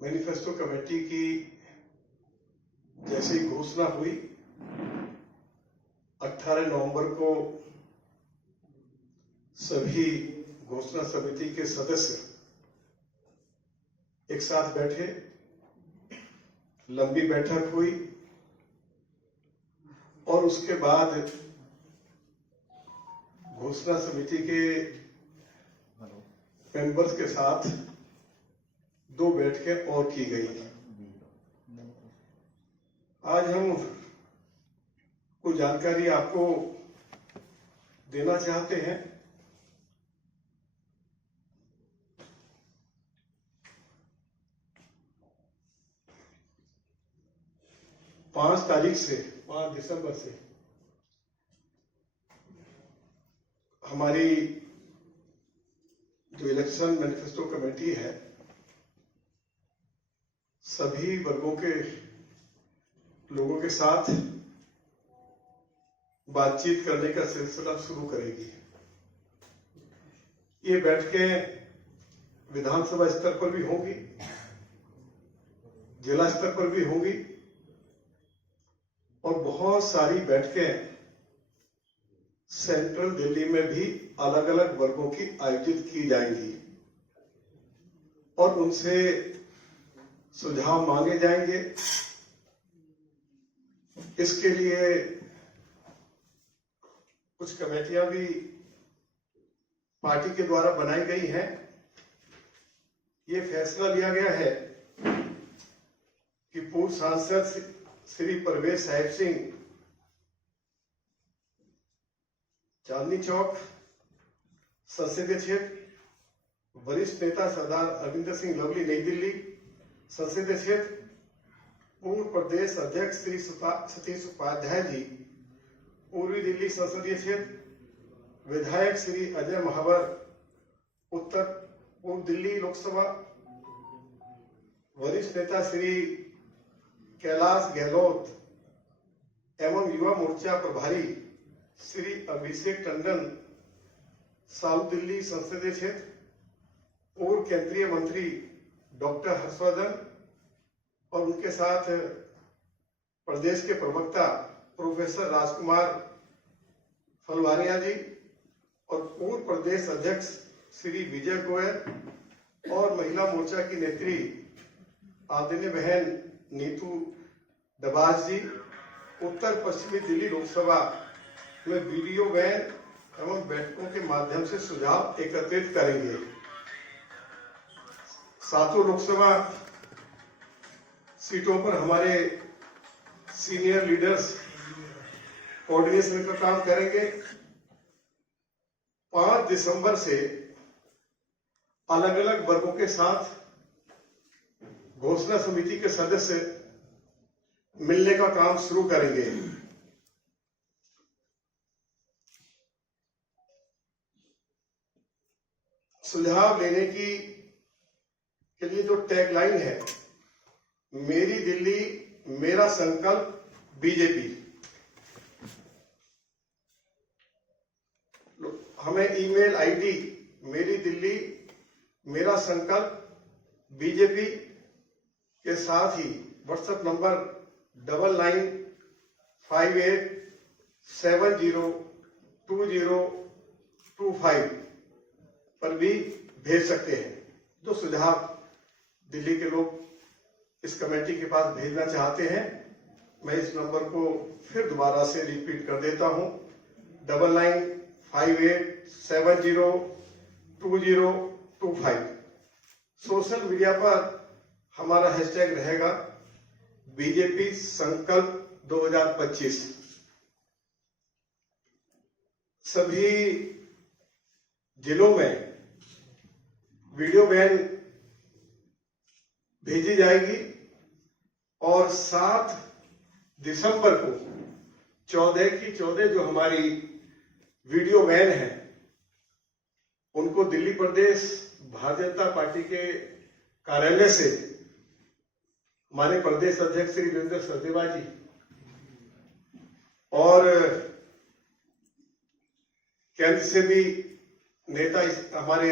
Manifesto committee की जैसी घोषणा हुई 18 नवंबर को सभी घोषणा समिति के सदस्य एक साथ बैठे, लंबी बैठक हुई और उसके बाद घोषणा समिति के मेंबर्स के साथ 2 बैठकें और की गई। आज हम कुछ जानकारी आपको देना चाहते हैं। पांच तारीख से 5 दिसंबर से हमारी जो इलेक्शन मैनिफेस्टो कमेटी है, सभी वर्गों के लोगों के साथ बातचीत करने का सिलसिला शुरू करेगी। ये बैठकें विधानसभा स्तर पर भी होंगी, जिला स्तर पर भी होंगी और बहुत सारी बैठकें सेंट्रल दिल्ली में भी अलग अलग वर्गों की आयोजित की जाएंगी और उनसे सुझाव मांगे जाएंगे। इसके लिए कुछ कमेटियां भी पार्टी के द्वारा बनाई गई हैं। ये फैसला लिया गया है कि पूर्व सांसद श्री परवेज साहिब सिंह चांदनी चौक संसदीय क्षेत्र, वरिष्ठ नेता सरदार अरविंदर सिंह लवली नई दिल्ली संसदीय क्षेत्र, पूर्व प्रदेश अध्यक्ष श्री सतीश उपाध्याय जी पूर्वी दिल्ली संसदीय क्षेत्र, विधायक श्री अजय महावर उत्तर पूर्व दिल्ली लोकसभा, वरिष्ठ नेता श्री कैलाश गहलोत एवं युवा मोर्चा प्रभारी श्री अभिषेक टंडन साउथ दिल्ली संसदीय क्षेत्र, पूर्व केंद्रीय मंत्री डॉक्टर हर्षवर्धन और उनके साथ प्रदेश के प्रवक्ता प्रोफेसर राजकुमार फलवानिया जी और पूर्व प्रदेश अध्यक्ष श्री विजय गोयल और महिला मोर्चा की नेत्री आदरणीय बहन नीतू डबाज जी उत्तर पश्चिमी दिल्ली लोकसभा में वीडियो वैन एवं बैठकों के माध्यम से सुझाव एकत्रित करेंगे। सातों लोकसभा सीटों पर हमारे सीनियर लीडर्स कोऑर्डिनेशन का काम करेंगे। 5 दिसंबर से अलग अलग वर्गों के साथ घोषणा समिति के सदस्य मिलने का काम शुरू करेंगे। सुझाव लेने के लिए जो टैगलाइन है, मेरी दिल्ली मेरा संकल्प बीजेपी, हमें ईमेल आईडी मेरी दिल्ली मेरा संकल्प बीजेपी के साथ ही व्हाट्सएप नंबर 9958702025 पर भी भेज सकते हैं। जो सुझाव दिल्ली के लोग इस कमेटी के पास भेजना चाहते हैं, मैं इस नंबर को फिर दोबारा से रिपीट कर देता हूं, 9958702025। सोशल मीडिया पर हमारा हैशटैग रहेगा बीजेपी संकल्प 2025। सभी जिलों में वीडियो वैन भेजी जाएगी और 7 दिसंबर को 14 की 14 जो हमारी वीडियो वैन है, उनको दिल्ली प्रदेश भारतीय जनता पार्टी के कार्यालय से हमारे प्रदेश अध्यक्ष श्री वीरेंद्र सचदेवा जी और केंद्र से भी नेता हमारे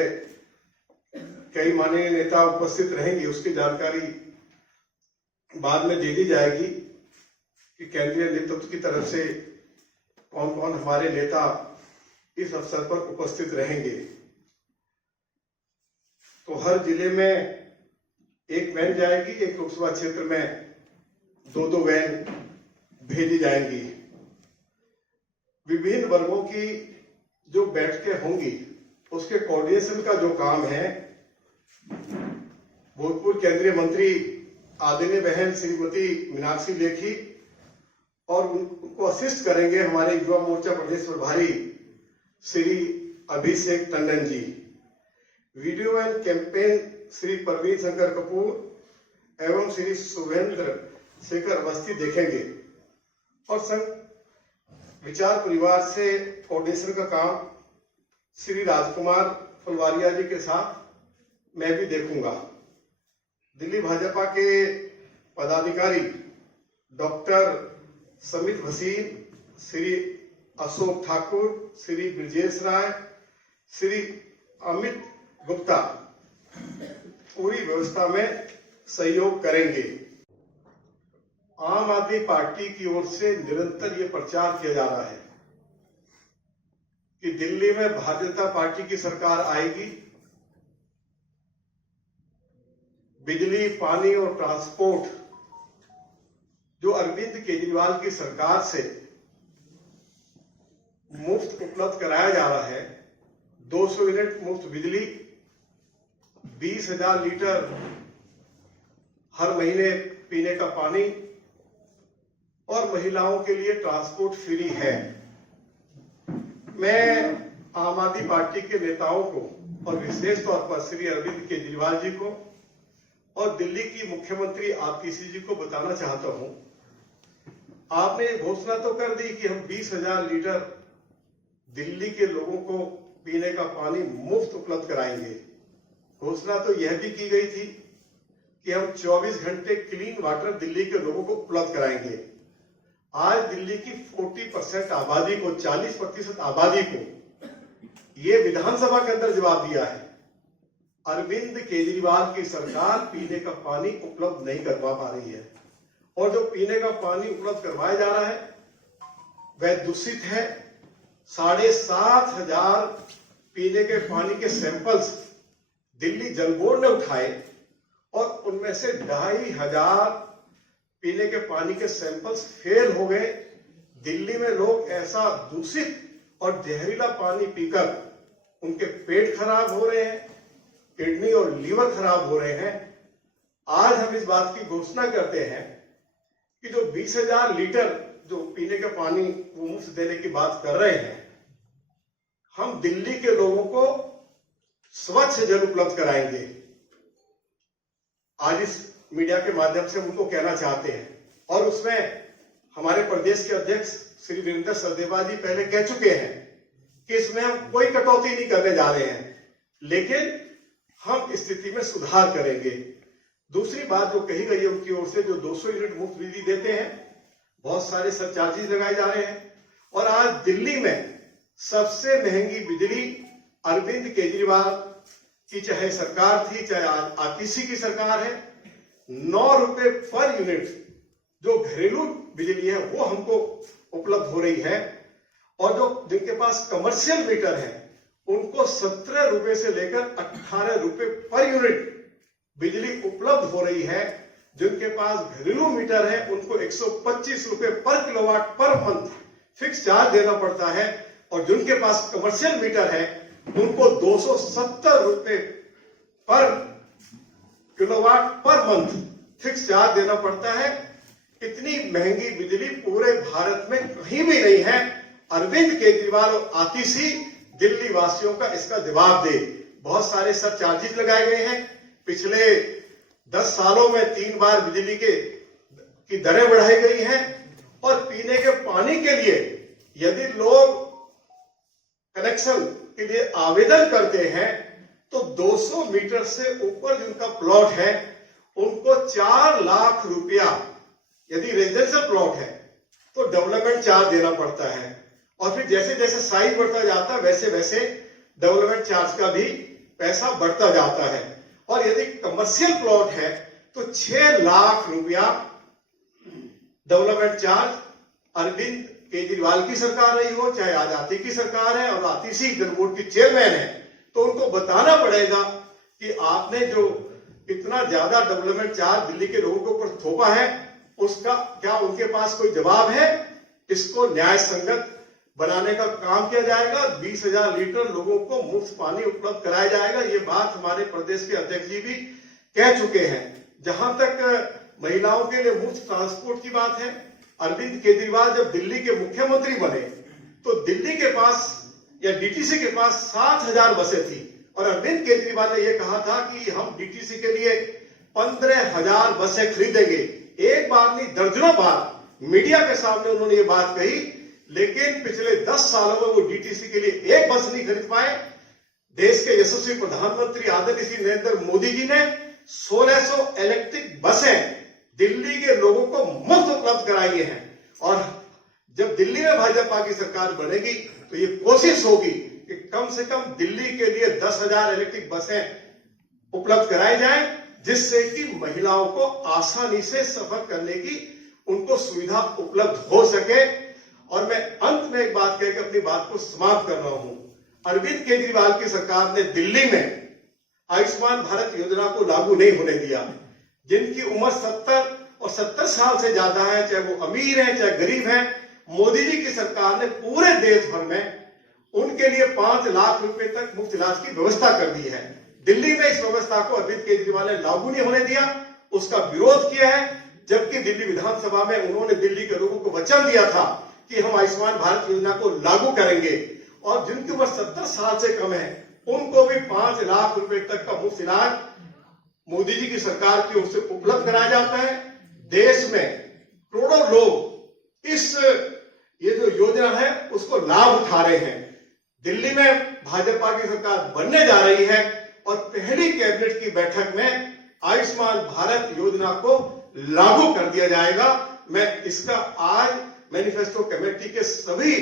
कई माननीय नेता उपस्थित रहेंगे, उसकी जानकारी बाद में दे दी जाएगी कि केंद्रीय नेतृत्व की तरफ से कौन कौन हमारे नेता इस अवसर पर उपस्थित रहेंगे। तो हर जिले में एक वैन जाएगी, एक लोकसभा क्षेत्र में 2-2 वैन भेजी जाएंगी। विभिन्न वर्गों की जो बैठकें होंगी उसके कोऑर्डिनेशन का जो काम है, भूतपूर्व केंद्रीय मंत्री आदरणीय बहन श्रीमती मीनाक्षी लेखी और उनको असिस्ट करेंगे हमारे युवा मोर्चा प्रदेश प्रभारी Shri Abhishek Tandon ji. Video and campaign Shri Praveen Shankar Kapoor एवं श्री शुभेंद्र शेखर अवस्थी देखेंगे और संघ विचार परिवार से कोऑर्डिनेशन का काम श्री राजकुमार फुलवारिया जी के साथ मैं भी देखूंगा। दिल्ली भाजपा के पदाधिकारी डॉक्टर समित भसीन, श्री अशोक ठाकुर, श्री ब्रजेश राय, श्री अमित गुप्ता पूरी व्यवस्था में सहयोग करेंगे। आम आदमी पार्टी की ओर से निरंतर ये प्रचार किया जा रहा है कि दिल्ली में भारतीय जनता पार्टी की सरकार आएगी, बिजली, पानी और ट्रांसपोर्ट जो अरविंद केजरीवाल की सरकार से मुफ्त उपलब्ध कराया जा रहा है। 200 यूनिट मुफ्त बिजली, 20,000 लीटर हर महीने पीने का पानी और महिलाओं के लिए ट्रांसपोर्ट फ्री है। मैं आम आदमी पार्टी के नेताओं को और विशेष तौर पर श्री अरविंद केजरीवाल जी को और दिल्ली की मुख्यमंत्री आतिशी जी को बताना चाहता हूं, आपने घोषणा तो कर दी कि हम 20,000 लीटर दिल्ली के लोगों को पीने का पानी मुफ्त उपलब्ध कराएंगे। घोषणा तो यह भी की गई थी कि हम 24 घंटे क्लीन वाटर दिल्ली के लोगों को उपलब्ध कराएंगे। आज दिल्ली की 40% आबादी को, 40% आबादी को ये विधानसभा के अंदर जवाब दिया है, अरविंद केजरीवाल की सरकार पीने का पानी उपलब्ध नहीं करवा पा रही है और जो पीने का पानी उपलब्ध करवाया जा रहा है वह दूषित है। 7,500 पीने के पानी के सैंपल्स दिल्ली जल बोर्ड ने उठाए और उनमें से 2,500 पीने के पानी के सैंपल्स फेल हो गए। दिल्ली में लोग ऐसा दूषित और जहरीला पानी पीकर उनके पेट खराब हो रहे हैं, किडनी और लीवर खराब हो रहे हैं। आज हम इस बात की घोषणा करते हैं कि जो 20,000 लीटर जो पीने का पानी वो मुफ्त देने की बात कर रहे हैं, हम दिल्ली के लोगों को स्वच्छ जल उपलब्ध कराएंगे। आज इस मीडिया के माध्यम से उनको कहना चाहते हैं और उसमें हमारे प्रदेश के अध्यक्ष श्री वीरेंद्र सचदेवा जी पहले कह चुके हैं कि इसमें हम कोई कटौती नहीं करने जा रहे हैं, लेकिन हम स्थिति में सुधार करेंगे। दूसरी बात जो कही गई है उनकी ओर से, जो 200 यूनिट मुफ्त बिजली देते हैं, बहुत सारे सरचार्जेस लगाए जा रहे हैं और आज दिल्ली में सबसे महंगी बिजली अरविंद केजरीवाल की चाहे सरकार थी चाहे आतिशी की सरकार है, 9 रुपए पर यूनिट जो घरेलू बिजली है वो हमको उपलब्ध हो रही है और जो जिनके पास कमर्शियल मीटर है उनको 17 रुपए से लेकर 18 रुपए पर यूनिट बिजली उपलब्ध हो रही है। जिनके पास घरेलू मीटर है उनको 125 रुपए पर kilowatt per month fix charge देना पड़ता है और जिनके पास कमर्शियल मीटर है उनको 270 रुपए पर kilowatt per month fix charge देना पड़ता है। इतनी महंगी बिजली पूरे भारत में कहीं भी नहीं है। अरविंद केजरीवाल और आतिशी दिल्ली वासियों का इसका जवाब दे। बहुत सारे सरचार्जेस लगाए गए हैं। पिछले 10 सालों में 3 बार बिजली की दरें बढ़ाई गई हैं और पीने के पानी के लिए यदि लोग कनेक्शन के लिए आवेदन करते हैं तो 200 मीटर से ऊपर जिनका प्लॉट है उनको 4 लाख रुपया, यदि रेजिडेंशियल प्लॉट है तो डेवलपमेंट चार्ज देना पड़ता है और फिर जैसे जैसे साइज बढ़ता जाता है वैसे वैसे डेवलपमेंट चार्ज का भी पैसा बढ़ता जाता है। और यदि कमर्शियल प्लॉट है तो 6 लाख रुपया डेवलपमेंट चार्ज अरविंद केजरीवाल की सरकार रही हो, चाहे आजादी की सरकार है और आतिशी बोर्ड की चेयरमैन है, तो उनको बताना पड़ेगा कि आपने जो इतना ज्यादा डेवलपमेंट चार्ज दिल्ली के लोगों के ऊपर थोपा है, उसका क्या उनके पास कोई जवाब है? इसको न्याय संगत बनाने का काम किया जाएगा। 20,000 लीटर लोगों को मुफ्त पानी उपलब्ध कराया जाएगा। ये बात हमारे प्रदेश के अध्यक्ष जी भी कह चुके हैं। जहां तक महिलाओं के लिए मुफ्त ट्रांसपोर्ट की बात है, अरविंद केजरीवाल जब दिल्ली के मुख्यमंत्री बने तो दिल्ली के पास या डीटीसी के पास 7,000 बसें थी और अरविंद केजरीवाल ने यह कहा था कि हम डीटीसी के लिए 15,000 बसें खरीदेंगे। एक बार नहीं, दर्जनों बार मीडिया के सामने उन्होंने ये बात कही, लेकिन पिछले 10 सालों में वो डीटीसी के लिए एक बस नहीं खरीद पाए। देश के यशस्वी प्रधानमंत्री आदरणीय श्री नरेंद्र मोदी जी ने 1600 इलेक्ट्रिक बसें दिल्ली के लोगों को मुफ्त उपलब्ध कराई हैं और जब दिल्ली में भाजपा की सरकार बनेगी तो ये कोशिश होगी कि कम से कम दिल्ली के लिए 10,000 इलेक्ट्रिक बसें उपलब्ध कराई जाएं, जिससे कि महिलाओं को आसानी से सफर करने की उनको सुविधा उपलब्ध हो सके। और मैं अंत में एक बात कहकर अपनी बात को समाप्त कर रहा हूं। अरविंद केजरीवाल की सरकार ने दिल्ली में आयुष्मान भारत योजना को लागू नहीं होने दिया। जिनकी उम्र 70 और 70 साल से ज्यादा है, चाहे वो अमीर है चाहे गरीब है, मोदी जी की सरकार ने पूरे देश भर में उनके लिए 5 लाख रुपए तक मुफ्त इलाज की व्यवस्था कर दी है। दिल्ली में इस व्यवस्था को अरविंद केजरीवाल ने लागू नहीं होने दिया, उसका विरोध किया है, जबकि दिल्ली विधानसभा में उन्होंने दिल्ली के लोगों को वचन दिया था कि हम आयुष्मान भारत योजना को लागू करेंगे और जिनकी उम्र 70 साल से कम है उनको भी 5 लाख रुपए तक का मुफ्त इलाज मोदी जी की सरकार की ओर से उपलब्ध कराया जाता है। देश में करोड़ों लोग इस ये जो योजना है उसको लाभ उठा रहे हैं। दिल्ली में भाजपा की सरकार बनने जा रही है और पहली कैबिनेट की बैठक में आयुष्मान भारत योजना को लागू कर दिया जाएगा। मैं इसका आज मैनिफेस्टो कमेटी के सभी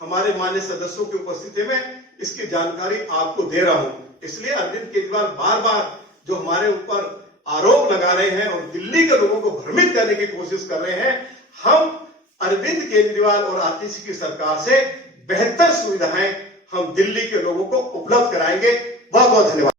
हमारे मान्य सदस्यों की उपस्थिति में इसकी जानकारी आपको दे रहा हूं। इसलिए अरविंद केजरीवाल बार बार जो हमारे ऊपर आरोप लगा रहे हैं और दिल्ली के लोगों को भ्रमित करने की कोशिश कर रहे हैं, हम अरविंद केजरीवाल और आतिशी की सरकार से बेहतर सुविधाएं हम दिल्ली के लोगों को उपलब्ध कराएंगे। बहुत बहुत धन्यवाद।